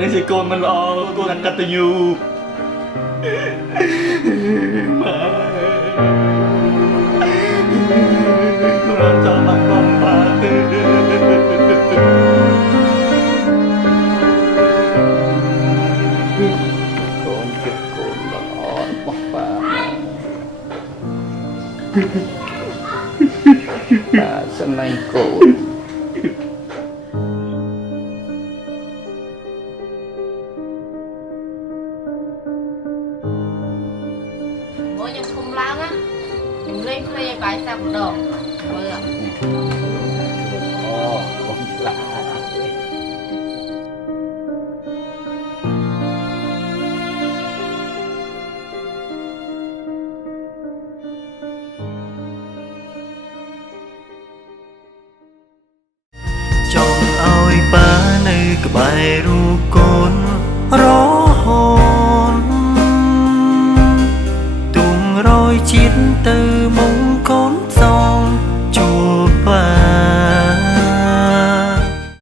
នេះជាកូនមិនល្អកូនអកតញ្ញូម៉ែកូនចង់មកបងប៉ាទេកូនជាកូនល្អរបស់ប៉ាប៉ាស្នេហ៍កូនខ្ញុំធំឡើងណាខ្ញុំលេងភ្លេងឲ្យបាយសាប់ម្ដងមើលអូកុំឆ្លាតចង់ឲ្យប៉ានៅក្បែររូបកូនរហូតទុំរយជាតិទៅ